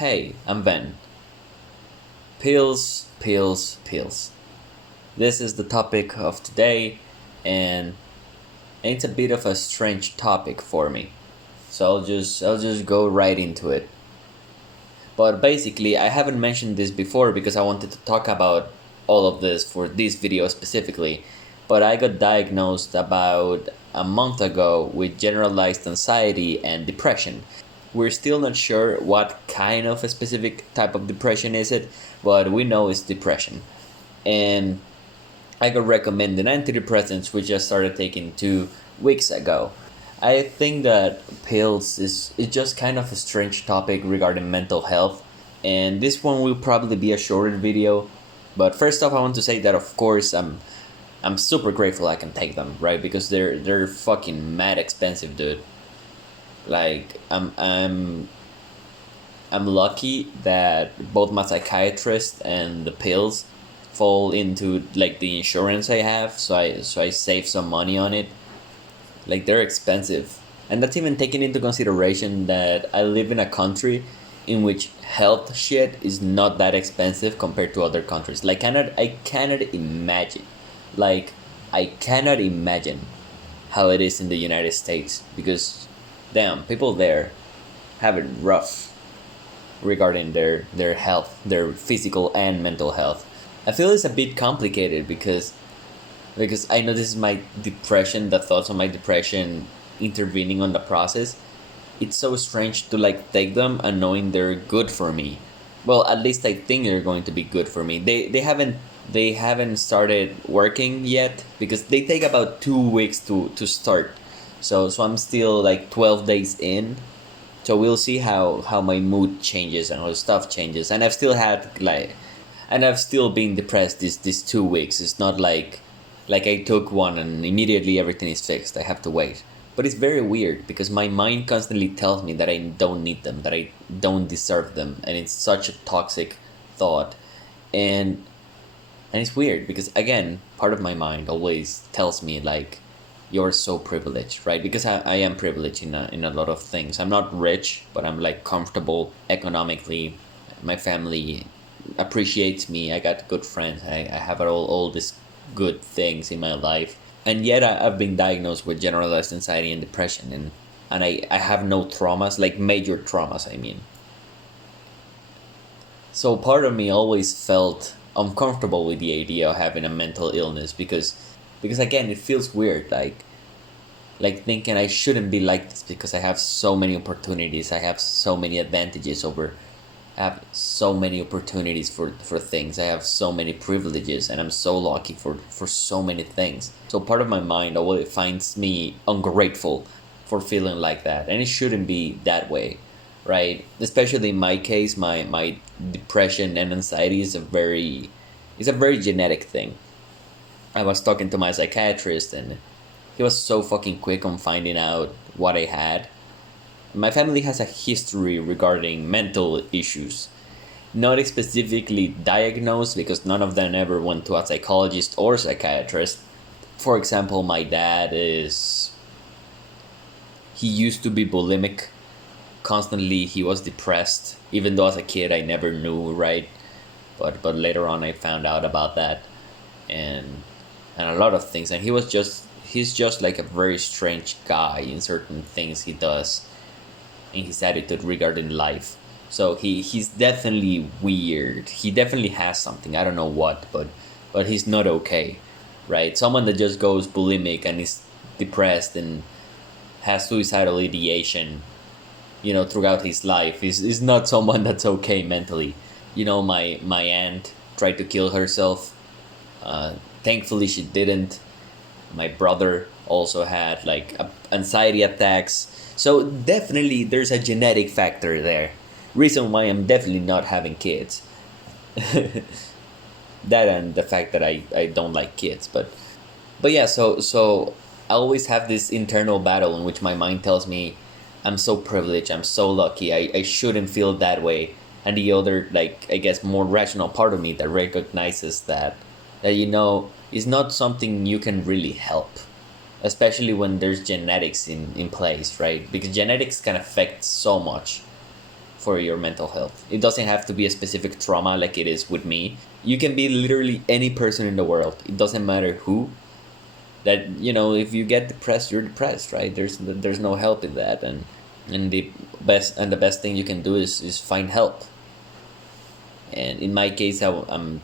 Hey, I'm Ben. Pills, pills, pills. This is the topic of today, and it's a bit of a strange topic for me. So I'll just go right into it. But basically, I haven't mentioned this before because I wanted to talk about all of this for this video specifically. But I got diagnosed about a month ago with generalized anxiety and depression. We're still not sure what kind of a specific type of depression is it, but we know it's depression. And I got recommended antidepressants, which I started taking 2 weeks ago. I think that pills is just kind of a strange topic regarding mental health, and this one will probably be a shorter video. But first off, I want to say that of course I'm super grateful I can take them, right? Because they're fucking mad expensive, dude. Like I'm lucky that both my psychiatrist and the pills fall into like the insurance I have, so I save some money on it. Like they're expensive. And that's even taking into consideration that I live in a country in which health shit is not that expensive compared to other countries. Like I cannot imagine. Like I cannot imagine how it is in the United States because damn, people there have it rough regarding their health, their physical and mental health. I feel it's a bit complicated because I know this is my depression, the thoughts of my depression intervening on the process. It's so strange to like take them and knowing they're good for me. Well, at least I think they're going to be good for me. They haven't started working yet because they take about 2 weeks to start. So I'm still like 12 days in. So we'll see how my mood changes and how stuff changes. And I've still been depressed these 2 weeks. It's not like I took one and immediately everything is fixed. I have to wait. But it's very weird because my mind constantly tells me that I don't need them, that I don't deserve them, and it's such a toxic thought. And and it's weird because again, part of my mind always tells me like you're so privileged, right? Because I am privileged in a lot of things. I'm not rich, but I'm like comfortable economically. My family appreciates me. I got good friends. I have all these good things in my life. And yet I've been diagnosed with generalized anxiety and depression, and I have no traumas, like major traumas, I mean. So part of me always felt uncomfortable with the idea of having a mental illness because again it feels weird like thinking I shouldn't be like this because I have so many opportunities, I have so many advantages over I have so many opportunities for things. I have so many privileges and I'm so lucky for so many things. So part of my mind always finds me ungrateful for feeling like that. And it shouldn't be that way, right? Especially in my case, my depression and anxiety is a very genetic thing. I was talking to my psychiatrist and he was so fucking quick on finding out what I had. My family has a history regarding mental issues. Not specifically diagnosed because none of them ever went to a psychologist or psychiatrist. For example, my dad he used to be bulimic. Constantly he was depressed. Even though as a kid I never knew, right? But later on I found out about that and a lot of things. And he's just like a very strange guy in certain things he does in his attitude regarding life. So he's definitely weird. He definitely has something. I don't know what, but he's not okay, right? Someone that just goes bulimic and is depressed and has suicidal ideation, throughout his life is not someone that's okay mentally. My aunt tried to kill herself. Thankfully, she didn't. My brother also had like anxiety attacks. So definitely there's a genetic factor there. Reason why I'm definitely not having kids. That and the fact that I don't like kids. But yeah, so I always have this internal battle in which my mind tells me I'm so privileged, I'm so lucky, I shouldn't feel that way. And the other, like, I guess more rational part of me that recognizes that is not something you can really help, especially when there's genetics in place, right? Because genetics can affect so much. for your mental health. It doesn't have to be a specific trauma like it is with me. You can be literally any person in the world. It doesn't matter who. That, if you get depressed, you're depressed, right? There's no help in that, and the best thing you can do is find help. And in my case, I'm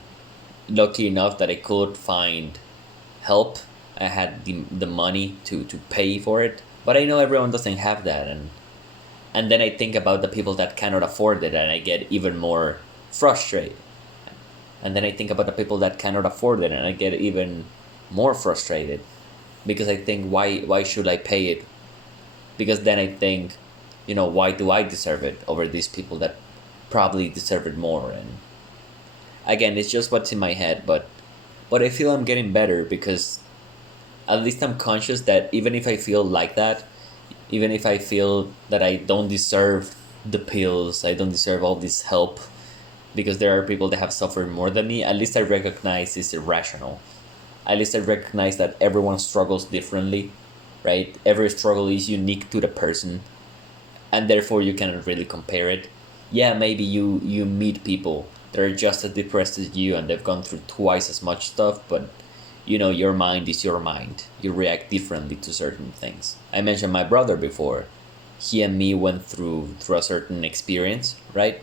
lucky enough that I could find help. I had the money to pay for it, but I know everyone doesn't have that, and then I think about the people that cannot afford it, and I get even more frustrated. And then I think about the people that cannot afford it, and I get even more frustrated, because I think, why should I pay it? Because then I think, why do I deserve it over these people that probably deserve it more? And again, it's just what's in my head, but I feel I'm getting better, because at least I'm conscious that even if I feel like that, even if I feel that I don't deserve the pills, I don't deserve all this help, because there are people that have suffered more than me, at least I recognize it's irrational. At least I recognize that everyone struggles differently, right? Every struggle is unique to the person, and therefore you cannot really compare it. Yeah, maybe you meet people that are just as depressed as you, and they've gone through twice as much stuff, but your mind is your mind. You react differently to certain things. I mentioned my brother before. He and me went through a certain experience, right?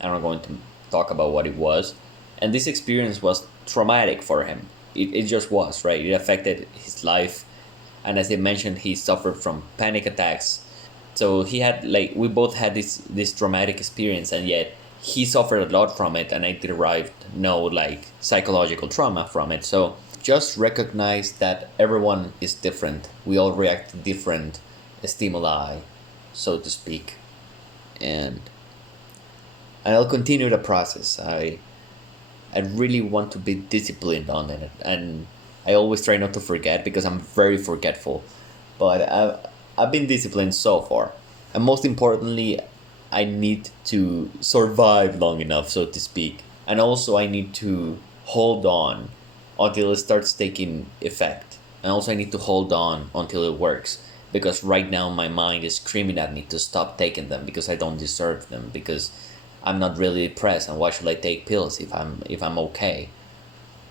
I'm not going to talk about what it was. And this experience was traumatic for him. It just was, right? It affected his life. And as I mentioned, he suffered from panic attacks. So he had, we both had this traumatic experience, and yet he suffered a lot from it, and I derived no, psychological trauma from it. So just recognize that everyone is different. We all react to different stimuli, so to speak. And I'll continue the process. I really want to be disciplined on it, and I always try not to forget, because I'm very forgetful. But I've been disciplined so far. And most importantly, I need to survive long enough, so to speak. And also I need to hold on until it starts taking effect. And also I need to hold on until it works. Because right now my mind is screaming at me to stop taking them, because I don't deserve them, because I'm not really depressed, and why should I take pills if I'm okay?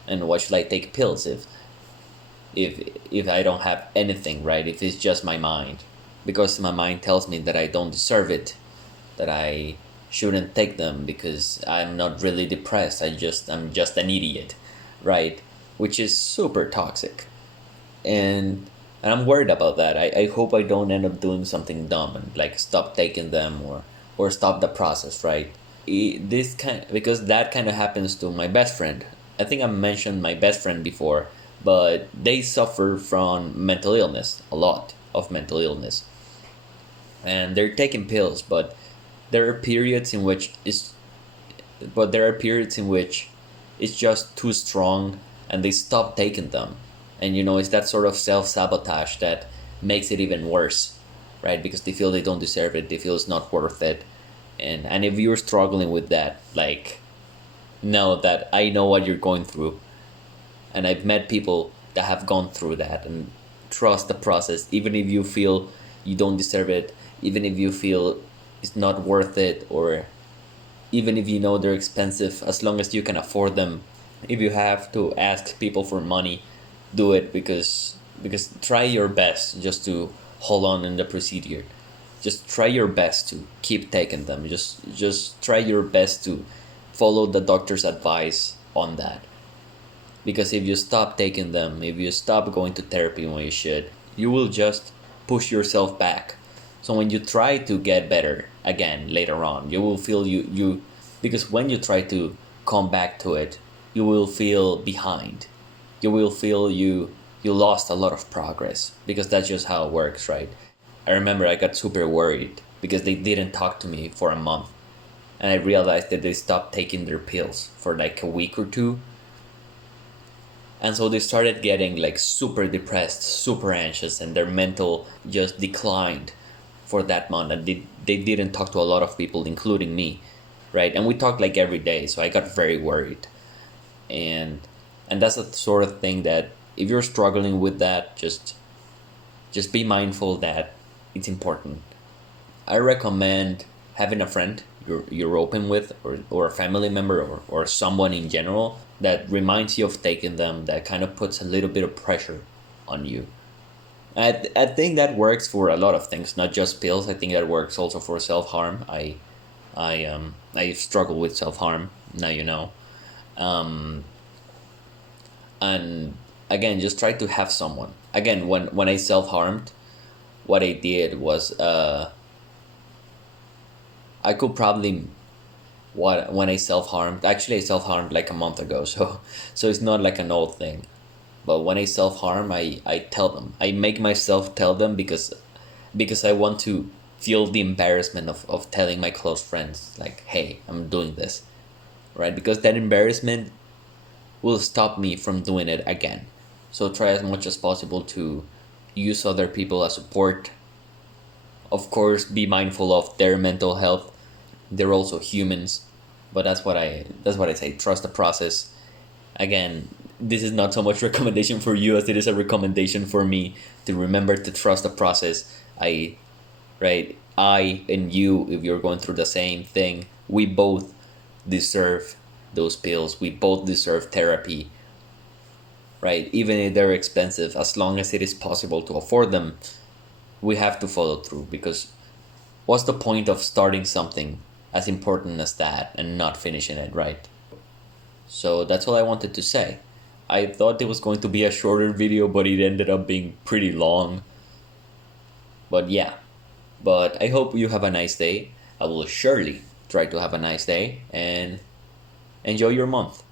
And why should I take pills if I don't have anything, right? If it's just my mind. Because my mind tells me that I don't deserve it, that I shouldn't take them because I'm not really depressed. I'm just an idiot, right? Which is super toxic. And I'm worried about that. I hope I don't end up doing something dumb and stop taking them, or stop the process, right? Because that kind of happens to my best friend. I think I mentioned my best friend before, but they suffer from mental illness, a lot of mental illness. And they're taking pills, but there are periods in which it's just too strong, and they stop taking them. And it's that sort of self-sabotage that makes it even worse, right? Because they feel they don't deserve it, they feel it's not worth it. And if you're struggling with that, know that I know what you're going through. And I've met people that have gone through that, and trust the process. Even if you feel you don't deserve it, even if you feel it's not worth it, or even if they're expensive, as long as you can afford them. If you have to ask people for money, do it, because try your best just to hold on in the procedure. Just try your best to keep taking them. Just try your best to follow the doctor's advice on that. Because if you stop taking them, if you stop going to therapy when you should, you will just push yourself back. So when you try to get better again later on, you will feel you because when you try to come back to it, you will feel behind. You will feel you lost a lot of progress, because that's just how it works, right? I remember I got super worried because they didn't talk to me for a month. And I realized that they stopped taking their pills for a week or two. And so they started getting super depressed, super anxious, and their mental just declined for that month. And they didn't talk to a lot of people, including me, right? And we talked every day, so I got very worried. And that's the sort of thing that if you're struggling with that, just be mindful that it's important. I recommend having a friend you're open with, or a family member, or someone in general that reminds you of taking them, that kind of puts a little bit of pressure on you. I think that works for a lot of things, not just pills. I think that works also for self-harm. I struggle with self-harm, now you know. um and again, just try to have someone. Again, when I self-harmed, what I did was, I could probably, what when I self-harmed, actually I self-harmed like a month ago, so it's not like an old thing. But when I self-harm, I tell them, I make myself tell them, because I want to feel the embarrassment of telling my close friends, like, hey, I'm doing this, right? Because that embarrassment will stop me from doing it again. So try as much as possible to use other people as support. Of course, be mindful of their mental health. They're also humans. But that's what I say. Trust the process. Again, this is not so much recommendation for you as it is a recommendation for me to remember to trust the process. I and you, if you're going through the same thing, we both deserve those pills. We both deserve therapy, right? Even if they're expensive, as long as it is possible to afford them, we have to follow through, because what's the point of starting something as important as that and not finishing it, right? So that's all I wanted to say. I thought it was going to be a shorter video, but it ended up being pretty long. But yeah, but I hope you have a nice day. I will surely try to have a nice day, and enjoy your month.